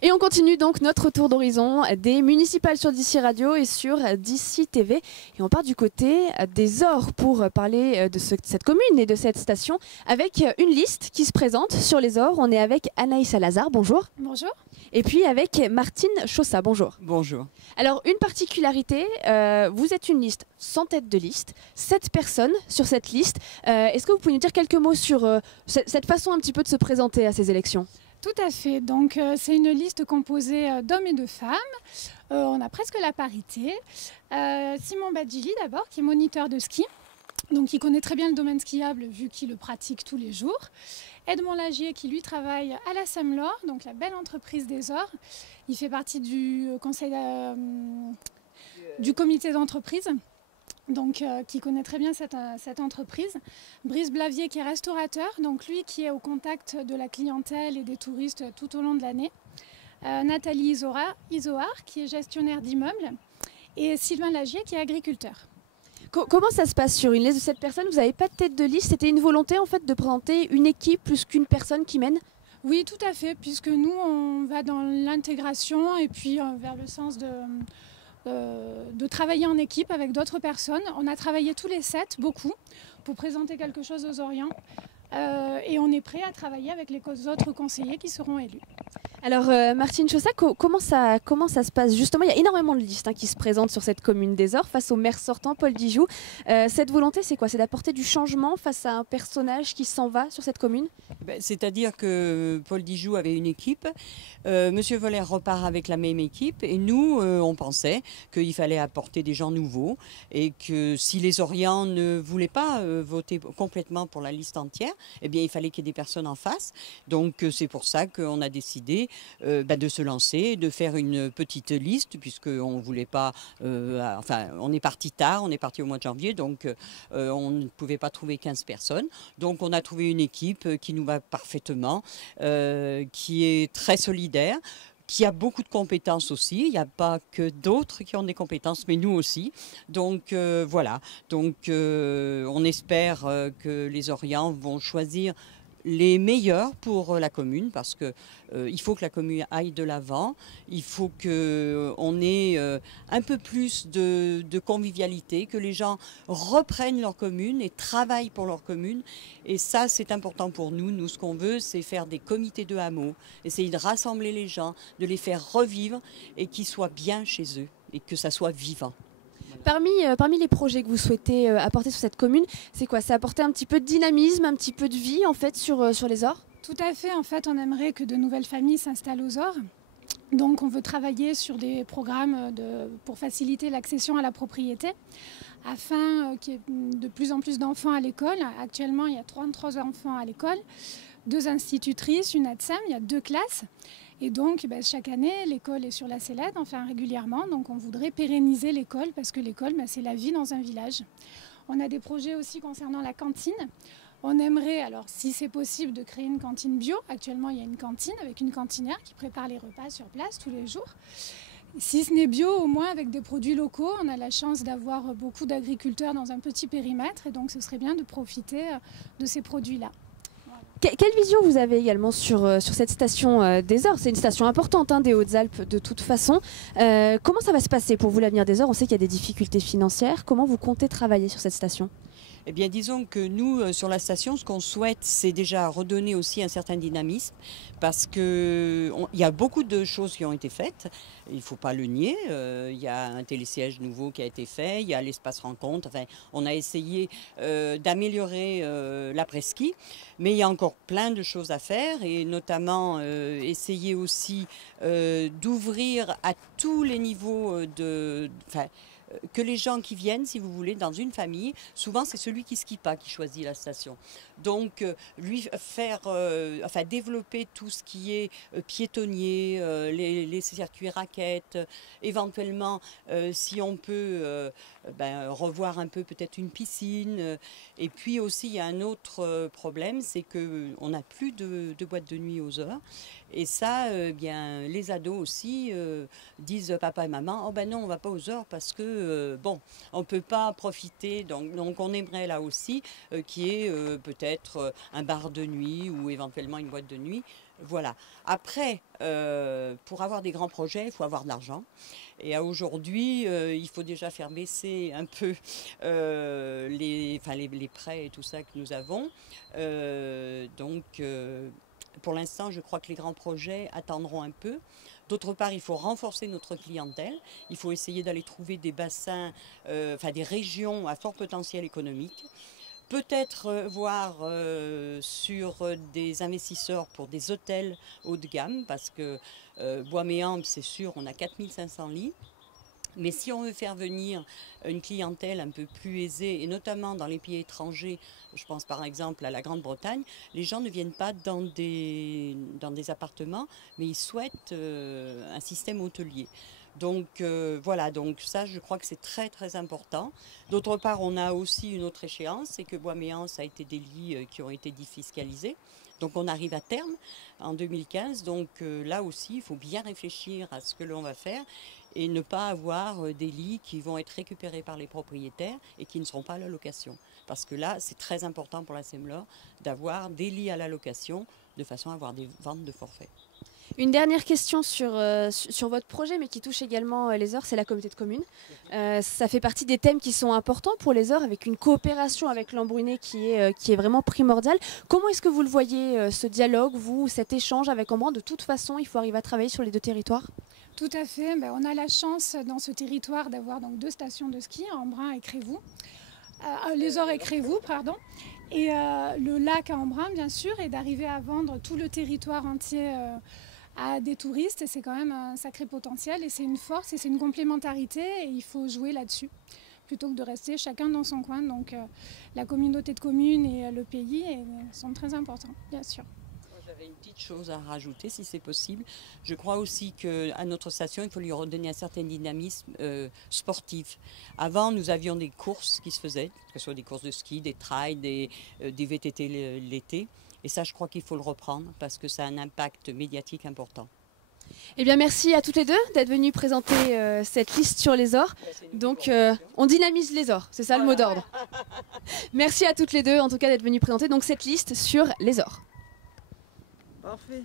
Et on continue donc notre tour d'horizon des municipales sur DC Radio et sur DC TV. Et on part du côté des Ors pour parler de cette commune et de cette station avec une liste qui se présente sur les Ors. On est avec Anaïs Salazar, bonjour. Bonjour. Et puis avec Martine Chaussat, bonjour. Bonjour. Alors une particularité, vous êtes une liste sans tête de liste, 7 personnes sur cette liste. Est-ce que vous pouvez nous dire quelques mots sur cette façon un petit peu de se présenter à ces élections ? Tout à fait. Donc c'est une liste composée d'hommes et de femmes. On a presque la parité. Simon Badjili d'abord, qui est moniteur de ski. Donc il connaît très bien le domaine skiable vu qu'il le pratique tous les jours. Edmond Lagier qui lui travaille à la Semlor, donc la belle entreprise des Ors. Il fait partie du conseil du comité d'entreprise. Donc, qui connaît très bien cette entreprise. Brice Blavier qui est restaurateur, donc lui qui est au contact de la clientèle et des touristes tout au long de l'année. Nathalie Isoard qui est gestionnaire d'immeubles. Et Sylvain Lagier qui est agriculteur. Comment ça se passe sur une liste de 7 personnes ? Vous n'avez pas de tête de liste. C'était une volonté en fait de présenter une équipe plus qu'une personne qui mène ? Oui, tout à fait, puisque nous on va dans l'intégration et puis vers le sens de travailler en équipe avec d'autres personnes. On a travaillé tous les 7, beaucoup, pour présenter quelque chose aux Orients. Et on est prêt à travailler avec les autres conseillers qui seront élus. Alors Martine Chaussat, comment ça se passe ? Justement, il y a énormément de listes qui se présentent sur cette commune des Ors face au maire sortant Paul Dijoux. Cette volonté, c'est quoi ? C'est d'apporter du changement face à un personnage qui s'en va sur cette commune ? C'est-à-dire que Paul Dijoux avait une équipe, Monsieur Voller repart avec la même équipe et nous, on pensait qu'il fallait apporter des gens nouveaux et que si les Orients ne voulaient pas voter complètement pour la liste entière, eh bien il fallait qu'il y ait des personnes en face. Donc c'est pour ça qu'on a décidé de se lancer, de faire une petite liste puisqu'on ne voulait pas, on est parti tard, on est parti au mois de janvier, donc on ne pouvait pas trouver 15 personnes. Donc on a trouvé une équipe qui nous va parfaitement, qui est très solidaire, qui a beaucoup de compétences aussi. Il n'y a pas que d'autres qui ont des compétences, mais nous aussi. Donc voilà. Donc on espère que les Orients vont choisir les meilleurs pour la commune parce que il faut que la commune aille de l'avant, il faut qu'on ait un peu plus de convivialité, que les gens reprennent leur commune et travaillent pour leur commune et ça c'est important pour nous. Nous ce qu'on veut c'est faire des comités de hameaux, essayer de rassembler les gens, de les faire revivre et qu'ils soient bien chez eux et que ça soit vivant. Parmi les projets que vous souhaitez apporter sur cette commune, c'est quoi ? C'est apporter un petit peu de dynamisme, un petit peu de vie en fait sur les Ors ? Tout à fait. En fait, on aimerait que de nouvelles familles s'installent aux Ors. Donc, on veut travailler sur des programmes pour faciliter l'accession à la propriété afin qu'il y ait de plus en plus d'enfants à l'école. Actuellement, il y a 33 enfants à l'école, 2 institutrices, une ATSEM, il y a 2 classes. Et donc, chaque année, l'école est sur la sellette, enfin régulièrement. Donc, on voudrait pérenniser l'école parce que l'école, c'est la vie dans un village. On a des projets aussi concernant la cantine. On aimerait, alors si c'est possible, de créer une cantine bio. Actuellement, il y a une cantine avec une cantinière qui prépare les repas sur place tous les jours. Si ce n'est bio, au moins avec des produits locaux. On a la chance d'avoir beaucoup d'agriculteurs dans un petit périmètre et donc ce serait bien de profiter de ces produits-là. Quelle vision vous avez également sur cette station des Ors ? C'est une station importante des Hautes-Alpes de toute façon. Comment ça va se passer pour vous l'avenir des Ors ? On sait qu'il y a des difficultés financières. Comment vous comptez travailler sur cette station ? Eh bien, disons que nous, sur la station, ce qu'on souhaite, c'est déjà redonner aussi un certain dynamisme parce qu'il y a beaucoup de choses qui ont été faites. Il ne faut pas le nier. Il y a un télésiège nouveau qui a été fait. Il y a l'espace rencontre. Enfin, on a essayé d'améliorer l'après-ski. Mais il y a encore plein de choses à faire et notamment essayer aussi d'ouvrir à tous les niveaux que les gens qui viennent, si vous voulez, dans une famille, souvent c'est celui qui ne skie pas qui choisit la station. Donc lui faire, développer tout ce qui est piétonnier, les circuits raquettes, éventuellement si on peut revoir un peu peut-être une piscine. Et puis aussi il y a un autre problème, c'est qu'on n'a plus de boîte de nuit aux Ors. Et ça, les ados aussi disent papa et maman, oh ben non, on va pas aux Ors parce que bon, on ne peut pas profiter, donc on aimerait là aussi qu'il y ait peut-être un bar de nuit ou éventuellement une boîte de nuit. Voilà. Après, pour avoir des grands projets, il faut avoir de l'argent. Et aujourd'hui, il faut déjà faire baisser un peu les prêts et tout ça que nous avons. Pour l'instant, je crois que les grands projets attendront un peu. D'autre part, il faut renforcer notre clientèle. Il faut essayer d'aller trouver des bassins, des régions à fort potentiel économique. Peut-être voir sur des investisseurs pour des hôtels haut de gamme, parce que Bois-Méamp, c'est sûr, on a 4500 lits. Mais si on veut faire venir une clientèle un peu plus aisée, et notamment dans les pays étrangers, je pense par exemple à la Grande-Bretagne, les gens ne viennent pas dans des appartements, mais ils souhaitent un système hôtelier. Donc voilà, donc ça je crois que c'est très très important. D'autre part, on a aussi une autre échéance, c'est que Bois-Méamp, ça a été des lits qui ont été défiscalisés. Donc on arrive à terme en 2015, donc là aussi il faut bien réfléchir à ce que l'on va faire et ne pas avoir des lits qui vont être récupérés par les propriétaires et qui ne seront pas à la location. Parce que là, c'est très important pour la Semlor d'avoir des lits à la location de façon à avoir des ventes de forfait. Une dernière question sur votre projet, mais qui touche également les Eures, c'est la communauté de communes. Ça fait partie des thèmes qui sont importants pour les Eures, avec une coopération avec l'Ambrunet qui est vraiment primordiale. Comment est-ce que vous le voyez, ce dialogue, cet échange avec Embrun? De toute façon, il faut arriver à travailler sur les deux territoires. Tout à fait. On a la chance dans ce territoire d'avoir donc 2 stations de ski, Embrun et Crévoux. Les Eures et Crévoux, pardon. Et le lac à Embrun, bien sûr, et d'arriver à vendre tout le territoire entier à des touristes. Et c'est quand même un sacré potentiel et c'est une force et c'est une complémentarité et il faut jouer là-dessus plutôt que de rester chacun dans son coin. Donc la communauté de communes et le pays sont très importants, bien sûr. J'avais une petite chose à rajouter, si c'est possible. Je crois aussi qu'à notre station, il faut lui redonner un certain dynamisme sportif. Avant, nous avions des courses qui se faisaient, que ce soit des courses de ski, des trails, des VTT l'été. Et ça, je crois qu'il faut le reprendre parce que ça a un impact médiatique important. Eh bien, merci à toutes les deux d'être venues présenter cette liste sur les Eures. Donc, on dynamise les Eures, c'est ça le mot d'ordre. Merci à toutes les deux, en tout cas, d'être venues présenter donc, cette liste sur les Eures. Parfait.